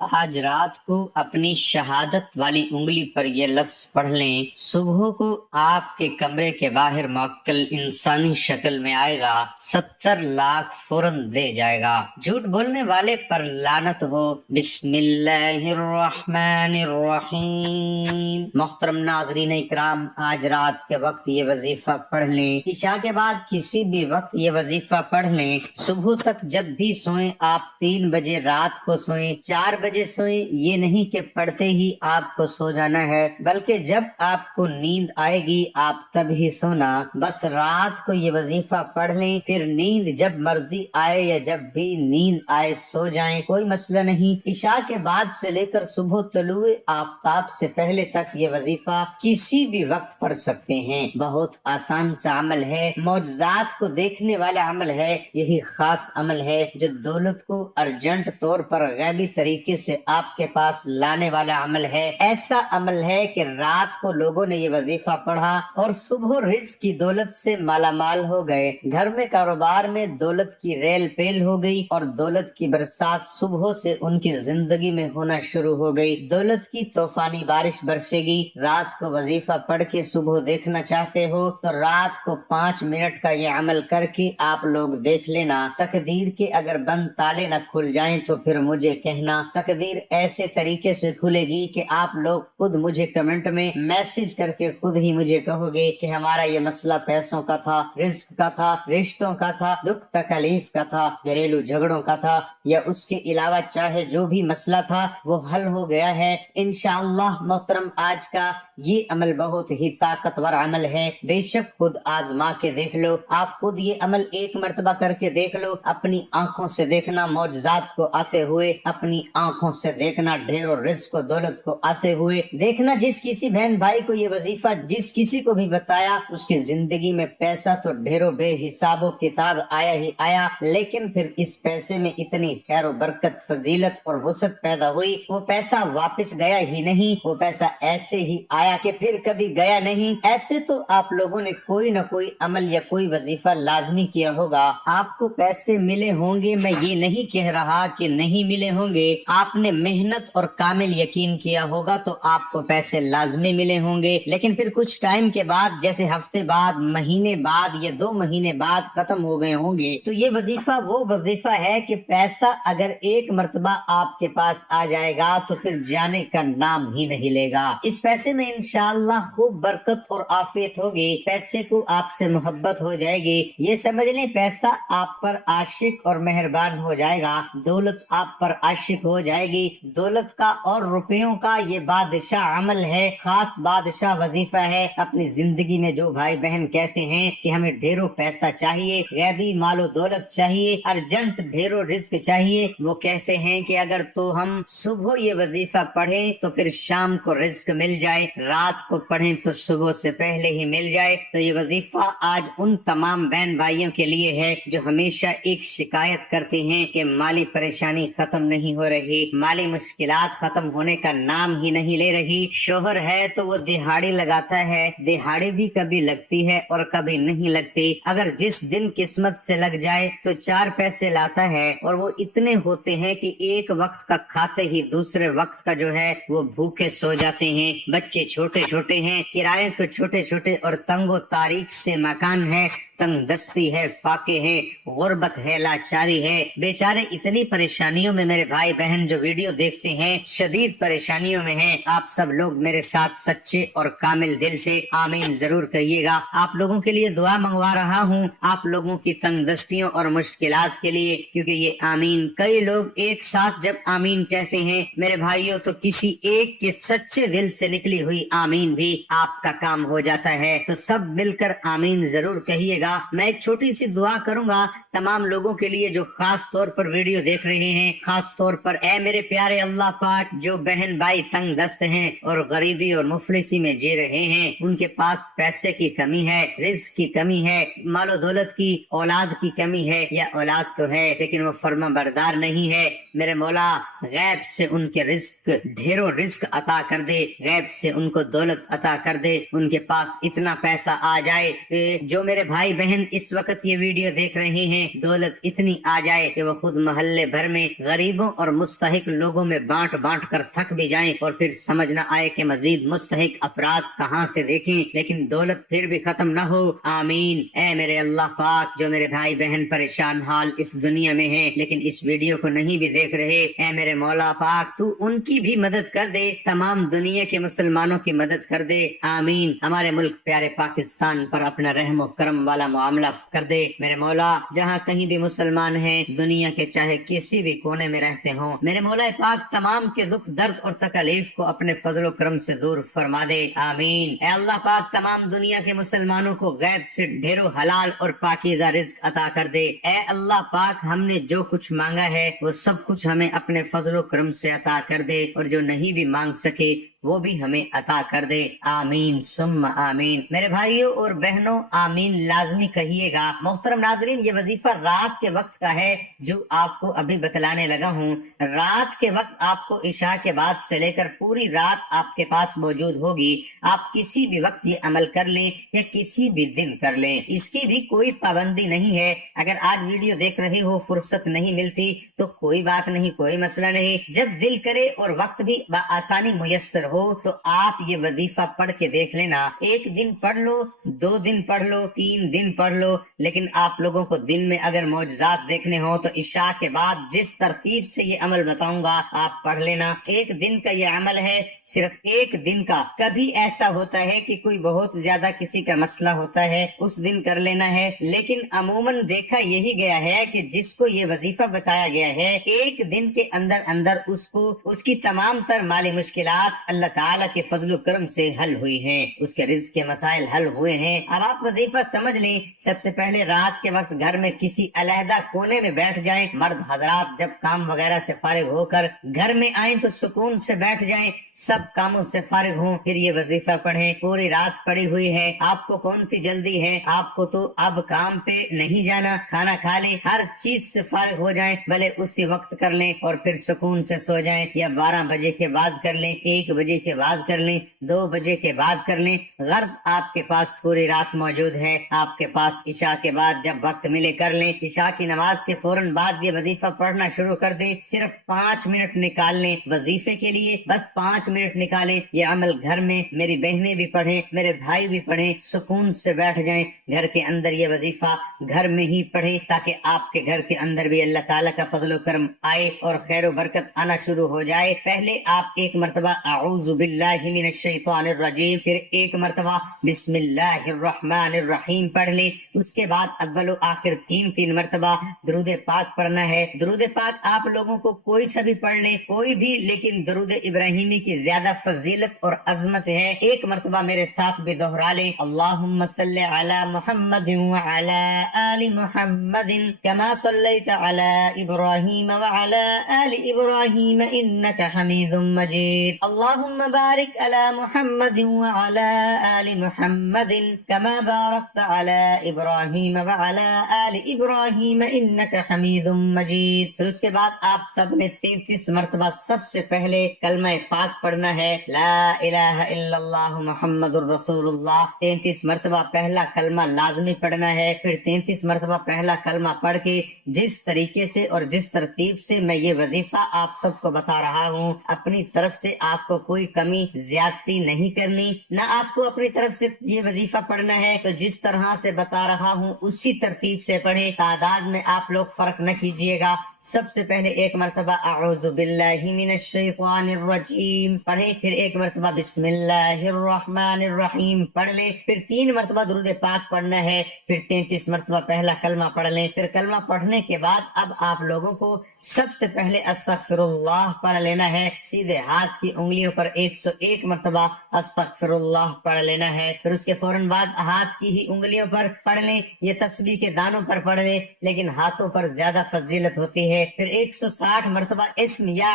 آج رات کو اپنی شہادت والی انگلی پر یہ لفظ پڑھ لیں، صبح کو آپ کے کمرے کے باہر موکل انسانی شکل میں آئے گا، 70 لاکھ فوراً دے جائے گا۔ جھوٹ بولنے والے پر لعنت ہو۔ بسم اللہ الرحمن الرحیم۔ محترم ناظرین اکرام، آج رات کے وقت یہ وظیفہ پڑھ لیں، عشاء کے بعد کسی بھی وقت یہ وظیفہ پڑھ لیں، صبح تک جب بھی سوئیں آپ 3 بجے رات کو سوئیں، 4 بجے سوئیں، یہ نہیں کہ پڑھتے ہی آپ کو سو جانا ہے، بلکہ جب آپ کو نیند آئے گی آپ تب ہی سونا۔ بس رات کو یہ وظیفہ پڑھ لیں، پھر نیند جب مرضی آئے یا جب بھی نیند آئے سو جائیں، کوئی مسئلہ نہیں۔ عشاء کے بعد سے لے کر صبح طلوع آفتاب سے پہلے تک یہ وظیفہ کسی بھی وقت پڑھ سکتے ہیں۔ بہت آسان سا عمل ہے، معجزات کو دیکھنے والا عمل ہے، یہی خاص عمل ہے جو دولت کو ارجنٹ طور پر غیبی طریقے سے آپ کے پاس لانے والا عمل ہے۔ ایسا عمل ہے کہ رات کو لوگوں نے یہ وظیفہ پڑھا اور صبح رزق کی دولت سے مالا مال ہو گئے، گھر میں کاروبار میں دولت کی ریل پیل ہو گئی اور دولت کی برسات صبح سے ان کی زندگی میں ہونا شروع ہو گئی، دولت کی طوفانی بارش برسے گی۔ رات کو وظیفہ پڑھ کے صبح دیکھنا چاہتے ہو تو رات کو 5 منٹ کا یہ عمل کر کے آپ لوگ دیکھ لینا، تقدیر کے اگر بند تالے نہ کھل جائیں تو پھر مجھے کہنا۔ تقدیر ایسے طریقے سے کھلے گی کہ آپ لوگ خود مجھے کمنٹ میں میسج کر کے خود ہی مجھے کہو گے کہ ہمارا یہ مسئلہ پیسوں کا تھا، رزق کا تھا، رشتوں کا تھا، دکھ تکلیف کا تھا، گھریلو جھگڑوں کا تھا، یا اس کے علاوہ چاہے جو بھی مسئلہ تھا وہ حل ہو گیا ہے۔ انشاءاللہ محترم آج کا یہ عمل بہت ہی طاقتور عمل ہے، بے شک خود آزما کے دیکھ لو۔ آپ خود یہ عمل ایک مرتبہ کر کے دیکھ لو، اپنی آنکھوں سے دیکھنا معجزات کو آتے ہوئے، اپنی آنکھوں سے دیکھنا ڈھیر و رزق و دولت کو آتے ہوئے، دیکھنا جس کسی بہن بھائی کو یہ وظیفہ جس کسی کو بھی بتایا اس کی زندگی میں پیسہ تو ڈھیروں بے حساب و کتاب آیا ہی آیا، لیکن پھر اس پیسے میں اتنی خیر و برکت، فضیلت اور وسعت پیدا ہوئی، وہ پیسہ واپس گیا ہی نہیں، وہ پیسہ ایسے ہی آیا کہ پھر کبھی گیا نہیں۔ ایسے تو آپ لوگوں نے کوئی نہ کوئی عمل یا کوئی وظیفہ لازمی کیا ہوگا، آپ کو پیسے ملے ہوں گے، میں یہ نہیں کہہ رہا کہ نہیں ملے ہوں گے، آپ نے محنت اور کامل یقین کیا ہوگا تو آپ کو پیسے لازمی ملے ہوں گے، لیکن پھر کچھ ٹائم کے بعد جیسے ہفتے بعد، مہینے بعد یا 2 مہینے بعد ختم ہو گئے ہوں گے۔ تو یہ وظیفہ وہ وظیفہ ہے کہ پیسہ اگر ایک مرتبہ آپ کے پاس آ جائے گا تو پھر جانے کا نام ہی نہیں لے گا۔ اس پیسے میں انشاءاللہ خوب برکت اور عافیت ہوگی، پیسے کو آپ سے محبت ہو جائے گی، یہ سمجھ لیں پیسہ آپ پر عاشق اور مہربان ہو جائے گا، دولت آپ پر عاشق ہو جائے گی۔ دولت کا اور روپیوں کا یہ بادشاہ عمل ہے، خاص بادشاہ وظیفہ ہے۔ اپنی زندگی میں جو بھائی بہن کہتے ہیں کہ ہمیں ڈھیروں پیسہ چاہیے، غیبی مال و دولت چاہیے، ارجنٹ ڈھیروں رزق چاہیے، وہ کہتے ہیں کہ اگر تو ہم صبح یہ وظیفہ پڑھیں تو پھر شام کو رزق مل جائے، رات کو پڑھیں تو صبح سے پہلے ہی مل جائے۔ تو یہ وظیفہ آج ان تمام بہن بھائیوں کے لیے ہے جو ہمیشہ ایک شکایت کرتے ہیں کہ مالی پریشانی ختم نہیں ہو رہی، مالی مشکلات ختم ہونے کا نام ہی نہیں لے رہی، شوہر ہے تو وہ دہاڑی لگاتا ہے، دہاڑی بھی کبھی لگتی ہے اور کبھی نہیں لگتی، اگر جس دن قسمت سے لگ جائے تو 4 پیسے لاتا ہے، اور وہ اتنے ہوتے ہیں کہ ایک وقت کا کھاتے ہی دوسرے وقت کا جو ہے وہ بھوکے سو جاتے ہیں، بچے چھوٹے چھوٹے ہیں، کرائے کو چھوٹے چھوٹے اور تنگ و تاریک سے مکان ہے، تنگ دستی ہے، فاقے ہے، غربت ہے، لاچاری ہے، بیچارے اتنی پریشانیوں میں میرے بھائی بہن جو ویڈیو دیکھتے ہیں شدید پریشانیوں میں ہیں۔ آپ سب لوگ میرے ساتھ سچے اور کامل دل سے آمین ضرور کہیے گا۔ آپ لوگوں کے لیے دعا منگوا رہا ہوں، آپ لوگوں کی تنگ دستیوں اور مشکلات کے لیے، کیونکہ یہ آمین کئی لوگ ایک ساتھ جب آمین کہتے ہیں میرے بھائیوں تو کسی ایک کے سچے دل سے نکلی ہوئی آمین بھی آپ کا کام ہو جاتا ہے، تو سب مل کر آمین ضرور کہیے گا۔ میں ایک چھوٹی سی دعا کروں گا تمام لوگوں کے لیے جو خاص طور پر ویڈیو دیکھ رہے ہیں، خاص طور پر اے میرے پیارے اللہ پاک جو بہن بھائی تنگ دست ہیں اور غریبی اور مفلسی میں جی رہے ہیں، ان کے پاس پیسے کی کمی ہے، رزق کی کمی ہے، مال و دولت کی، اولاد کی کمی ہے، یا اولاد تو ہے لیکن وہ فرما بردار نہیں ہے، میرے مولا غیب سے ان کے رزق ڈھیروں رزق عطا کر دے، غیب سے ان کو دولت عطا کر دے، ان کے پاس اتنا پیسہ آ جائے۔ جو میرے بھائی بہن اس وقت یہ ویڈیو دیکھ رہے ہیں انہیں دولت اتنی آ جائے کہ وہ خود محلے بھر میں غریبوں اور مستحق لوگوں میں بانٹ بانٹ کر تھک بھی جائیں اور پھر سمجھ نہ آئے کہ مزید مستحق افراد کہاں سے دیکھیں، لیکن دولت پھر بھی ختم نہ ہو۔ آمین۔ اے میرے اللہ پاک، جو میرے بھائی بہن پریشان حال اس دنیا میں ہیں لیکن اس ویڈیو کو نہیں بھی دیکھ رہے، اے میرے مولا پاک تو ان کی بھی مدد کر دے، تمام دنیا کے مسلمانوں کی مدد کر دے۔ آمین۔ ہمارے ملک پیارے پاکستان پر اپنا رحم و کرم والا معاملہ کر دے میرے مولا، جہاں کہیں بھی مسلمان ہیں دنیا کے چاہے کسی بھی کونے میں رہتے ہوں، میرے مولا پاک تمام کے دکھ درد اور تکلیف کو اپنے فضل و کرم سے دور فرما دے۔ آمین۔ اے اللہ پاک تمام دنیا کے مسلمانوں کو غیب سے ڈھیرو حلال اور پاکیزہ رزق عطا کر دے۔ اے اللہ پاک ہم نے جو کچھ مانگا ہے وہ سب کچھ ہمیں اپنے فضل و کرم سے عطا کر دے، اور جو نہیں بھی مانگ سکے وہ بھی ہمیں عطا کر دے۔ آمین ثم آمین۔ میرے بھائیوں اور بہنوں آمین لازمی کہیے گا۔ محترم ناظرین، یہ وظیفہ رات کے وقت کا ہے جو آپ کو ابھی بتلانے لگا ہوں۔ رات کے وقت آپ کو عشاء کے بعد سے لے کر پوری رات آپ کے پاس موجود ہوگی۔ آپ کسی بھی وقت یہ عمل کر لیں یا کسی بھی دن کر لیں، اس کی بھی کوئی پابندی نہیں ہے۔ اگر آج ویڈیو دیکھ رہے ہو فرصت نہیں ملتی تو کوئی بات نہیں، کوئی مسئلہ نہیں، جب دل کرے اور وقت بھی بآسانی میسر ہو تو آپ یہ وظیفہ پڑھ کے دیکھ لینا۔ ایک دن پڑھ لو، 2 دن پڑھ لو، 3 دن پڑھ لو، لیکن آپ لوگوں کو دن میں اگر معجزات دیکھنے ہوں تو عشاء کے بعد جس ترتیب سے یہ عمل بتاؤں گا آپ پڑھ لینا۔ ایک دن کا یہ عمل ہے، صرف ایک دن کا۔ کبھی ایسا ہوتا ہے کہ کوئی بہت زیادہ کسی کا مسئلہ ہوتا ہے، اس دن کر لینا ہے، لیکن عموماً دیکھا یہی گیا ہے کہ جس کو یہ وظیفہ بتایا گیا ہے ایک دن کے اندر اندر اس کی تمام تر مالی مشکلات اللہ تعالیٰ کے فضل و کرم سے حل ہوئی ہیں، اس کے رزق کے مسائل حل ہوئے ہیں۔ اب آپ وظیفہ سمجھ لیں، سب سے پہلے رات کے وقت گھر میں کسی علیحدہ کونے میں بیٹھ جائیں۔ مرد حضرات جب کام وغیرہ سے فارغ ہو کر گھر میں آئیں تو سکون سے بیٹھ جائیں، سب کاموں سے فارغ ہوں، پھر یہ وظیفہ پڑھیں۔ پوری رات پڑی ہوئی ہے، آپ کو کون سی جلدی ہے؟ آپ کو تو اب کام پہ نہیں جانا، کھانا کھا لیں، ہر چیز سے فارغ ہو جائیں، بھلے اسی وقت کر لیں اور پھر سکون سے سو جائیں، یا 12 بجے کے بعد کر لیں، 1 بجے کے بعد کر لیں، 2 بجے کے بعد کر لیں، غرض آپ کے پاس پوری رات موجود ہے، آپ کے پاس عشاء کے بعد جب وقت ملے کر لیں۔ عشاء کی نماز کے فوراً بعد یہ وظیفہ پڑھنا شروع کر دیں، صرف 5 منٹ نکال لیں وظیفے کے لیے، بس 5 منٹ نکالیں۔ یہ عمل گھر میں میری بہنیں بھی پڑھیں، میرے بھائی بھی پڑھیں، سکون سے بیٹھ جائیں گھر کے اندر، یہ وظیفہ گھر میں ہی پڑھیں تاکہ آپ کے گھر کے اندر بھی اللہ تعالیٰ کا فضل و کرم آئے اور خیر و برکت آنا شروع ہو جائے۔ پہلے آپ ایک مرتبہ اعوذ باللہ من الشیطان الرجیم، پھر ایک مرتبہ بسم اللہ الرحمن الرحیم پڑھ لیں، اس کے بعد اول و آخر 3 مرتبہ درود پاک پڑھنا ہے۔ درود پاک آپ لوگوں کو کوئی سا بھی پڑھ لیں، کوئی بھی، لیکن درود ابراہیمی کی زیادہ فضیلت اور عظمت ہے۔ ایک مرتبہ میرے ساتھ بھی دہرا لیں، اللہم صلی علی محمد وعلی آل محمد کما صلیت علی ابراہیم وعلی آل ابراہیم انک حمید مجید، اللہم بارک علی محمد وعلی آل محمد کما بارکت علی ابراہیم وعلی آل ابراہیم انک حمید مجید۔ پھر اس کے بعد آپ سب نے 33 مرتبہ سب سے پہلے کلمہ پاک پڑھنا ہے، لا الہ الا اللہ محمد الرسول اللہ۔ 33 مرتبہ پہلا کلمہ لازمی پڑھنا ہے، پھر 33 مرتبہ پہلا کلمہ پڑھ کے جس طریقے سے اور جس ترتیب سے میں یہ وظیفہ آپ سب کو بتا رہا ہوں، اپنی طرف سے آپ کو کوئی کمی زیادتی نہیں کرنی، نہ آپ کو اپنی طرف سے یہ وظیفہ پڑھنا ہے تو جس طرح سے بتا رہا ہوں اسی ترتیب سے پڑھیں، تعداد میں آپ لوگ فرق نہ کیجئے گا۔ سب سے پہلے ایک مرتبہ اعوذ باللہ من الشیطان الرجیم پڑھیں، پھر ایک مرتبہ بسم اللہ الرحمن الرحیم پڑھ لیں، پھر 3 مرتبہ درود پاک پڑھنا ہے، پھر 33 مرتبہ پہلا کلمہ پڑھ لیں۔ پھر کلمہ پڑھنے کے بعد اب آپ لوگوں کو سب سے پہلے استغفر اللہ پڑھ لینا ہے، سیدھے ہاتھ کی انگلیوں پر 101 مرتبہ استغفر اللہ پڑھ لینا ہے، پھر اس کے فوراً بعد ہاتھ کی ہی انگلیوں پر پڑھ لیں، یہ تسبیح کے دانوں پر پڑھ لیں، لیکن ہاتھوں پر زیادہ فضیلت ہوتی ہے۔ پھر 160 مرتبہ اسم یا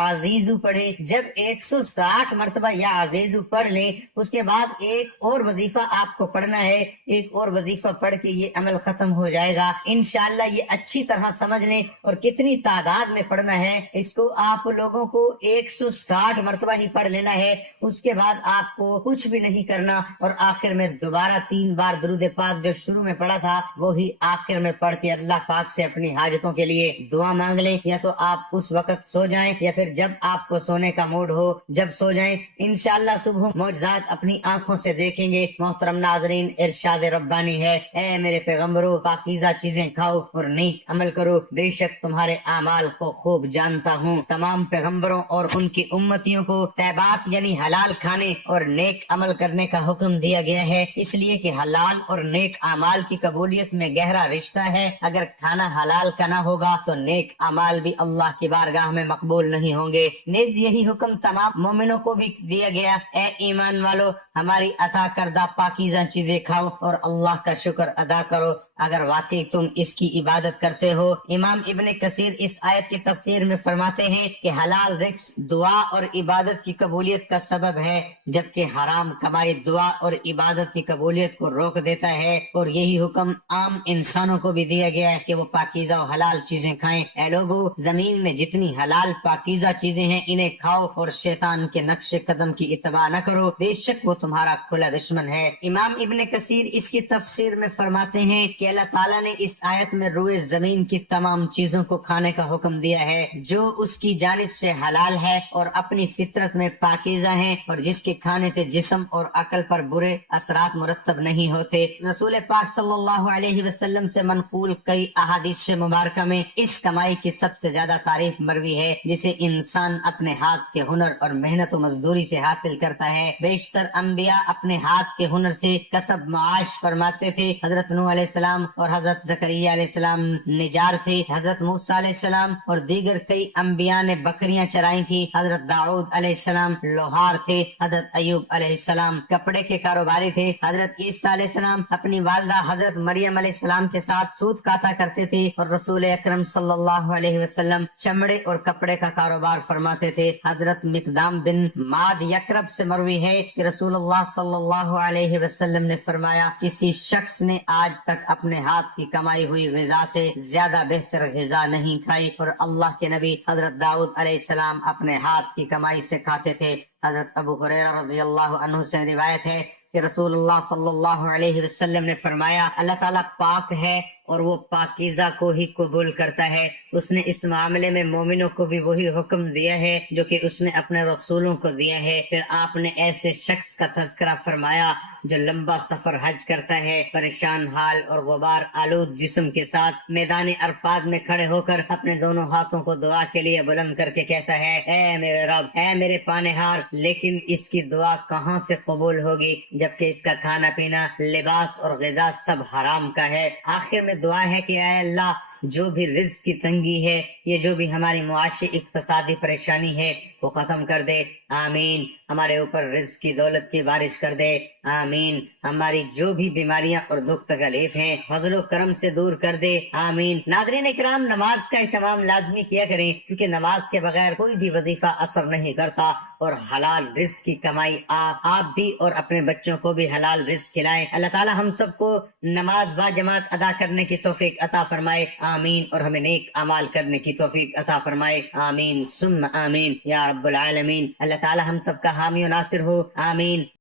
عزیزو پڑھیں۔ جب 160 مرتبہ یا عزیزو پڑھ لیں اس کے بعد ایک اور وظیفہ آپ کو پڑھنا ہے، ایک اور وظیفہ پڑھ کے یہ عمل ختم ہو جائے گا انشاءاللہ۔ یہ اچھی طرح سمجھ لیں، اور کتنی تعداد میں پڑھنا ہے اس کو آپ لوگوں کو 160 60 مرتبہ ہی پڑھ لینا ہے، اس کے بعد آپ کو کچھ بھی نہیں کرنا، اور آخر میں دوبارہ 3 بار درود پاک جو شروع میں پڑھا تھا وہی آخر میں پڑھ کے اللہ پاک سے اپنی حاجتوں کے لیے دعا مانگ لیں، یا تو آپ اس وقت سو جائیں یا پھر جب آپ کو سونے کا موڈ ہو جب سو جائیں، انشاءاللہ صبح معجزات اپنی آنکھوں سے دیکھیں گے۔ محترم ناظرین، ارشاد ربانی ہے، اے میرے پیغمبروں پاکیزہ چیزیں کھاؤ اور نیک عمل کرو، بے شک تمہارے اعمال کو خوب جانتا ہوں۔ تمام پیغمبروں اور ان کی امتیوں کو طیبات یعنی حلال کھانے اور نیک عمل کرنے کا حکم دیا گیا ہے، اس لیے کہ حلال اور نیک اعمال کی قبولیت میں گہرا رشتہ ہے۔ اگر کھانا حلال کا نہ ہوگا تو نیک اعمال بھی اللہ کی بارگاہ میں مقبول نہیں ہوں گے۔ نیز یہی حکم تمام مومنوں کو بھی دیا گیا، اے ایمان والو ہماری عطا کردہ پاکیزہ چیزیں کھاؤ اور اللہ کا شکر ادا کرو اگر واقعی تم اس کی عبادت کرتے ہو۔ امام ابن کثیر اس آیت کی تفسیر میں فرماتے ہیں کہ حلال رزق دعا اور عبادت کی قبولیت کا سبب ہے، جبکہ حرام کمائی دعا اور عبادت کی قبولیت کو روک دیتا ہے، اور یہی حکم عام انسانوں کو بھی دیا گیا ہے کہ وہ پاکیزہ و حلال چیزیں کھائیں۔ اے لوگو، زمین میں جتنی حلال پاکیزہ چیزیں ہیں انہیں کھاؤ اور شیطان کے نقش قدم کی اتباع نہ کرو، بے شک وہ تمہارا کھلا دشمن ہے۔ امام ابن کثیر اس کی تفسیر میں فرماتے ہیں کہ اللہ تعالیٰ نے اس آیت میں روئے زمین کی تمام چیزوں کو کھانے کا حکم دیا ہے جو اس کی جانب سے حلال ہے اور اپنی فطرت میں پاکیزہ ہیں، اور جس کے کھانے سے جسم اور عقل پر برے اثرات مرتب نہیں ہوتے۔ رسول پاک صلی اللہ علیہ وسلم سے منقول کئی احادیث مبارکہ میں اس کمائی کی سب سے زیادہ تعریف مروی ہے جسے انسان اپنے ہاتھ کے ہنر اور محنت و مزدوری سے حاصل کرتا ہے۔ بیشتر انبیاء اپنے ہاتھ کے ہنر سے کسب معاش فرماتے تھے۔ حضرت نوح علیہ السلام اور حضرت زکریا علیہ السلام نجار تھے، حضرت موسیٰ علیہ السلام اور دیگر کئی انبیاء نے بکریاں چرائی تھی، حضرت داؤد علیہ السلام لوہار تھے، حضرت ایوب علیہ السلام کپڑے کے کاروباری تھے، حضرت عیسیٰ علیہ السلام اپنی والدہ حضرت مریم علیہ السلام کے ساتھ سود کاتا کرتے تھے، اور رسول اکرم صلی اللہ علیہ وسلم چمڑے اور کپڑے کا کاروبار فرماتے تھے۔ حضرت مقدام بن ماد یکرب سے مروی ہے کہ رسول اللہ صلی اللہ علیہ وسلم نے فرمایا، کسی شخص نے آج تک اپنے ہاتھ کی کمائی ہوئی غذا سے زیادہ بہتر غذا نہیں کھائی، اور اللہ کے نبی حضرت داؤد علیہ السلام اپنے ہاتھ کی کمائی سے کھاتے تھے۔ حضرت ابو ہریرہ رضی اللہ عنہ سے روایت ہے کہ رسول اللہ صلی اللہ علیہ وسلم نے فرمایا، اللہ تعالیٰ پاک ہے اور وہ پاکیزہ کو ہی قبول کرتا ہے۔ اس نے اس معاملے میں مومنوں کو بھی وہی حکم دیا ہے جو کہ اس نے اپنے رسولوں کو دیا ہے۔ پھر آپ نے ایسے شخص کا تذکرہ فرمایا جو لمبا سفر حج کرتا ہے، پریشان حال اور غبار آلود جسم کے ساتھ میدان عرفات میں کھڑے ہو کر اپنے دونوں ہاتھوں کو دعا کے لیے بلند کر کے کہتا ہے، اے میرے رب، اے میرے پانہار، لیکن اس کی دعا کہاں سے قبول ہوگی جبکہ اس کا کھانا پینا، لباس اور غذا سب حرام کا ہے۔ آخر میں دعا ہے کہ اے اللہ، جو بھی رزق کی تنگی ہے، یہ جو بھی ہماری معاشی اقتصادی پریشانی ہے وہ ختم کر دے، آمین۔ ہمارے اوپر رزق کی دولت کی بارش کر دے، آمین۔ ہماری جو بھی بیماریاں اور دکھ تکلیف ہیں فضل و کرم سے دور کر دے، آمین۔ ناظرین اکرام، نماز کا اہتمام لازمی کیا کریں، کیونکہ نماز کے بغیر کوئی بھی وظیفہ اثر نہیں کرتا، اور حلال رزق کی کمائی آپ بھی اور اپنے بچوں کو بھی حلال رزق کھلائیں۔ اللہ تعالی ہم سب کو نماز با جماعت ادا کرنے کی توفیق عطا فرمائے، آمین، اور ہمیں نیک اعمال کرنے کی توفیق عطا فرمائے، آمین ثم آمین یا رب العالمین۔ اللہ تعالی ہم سب کا حامی و ناصر ہو، آمین۔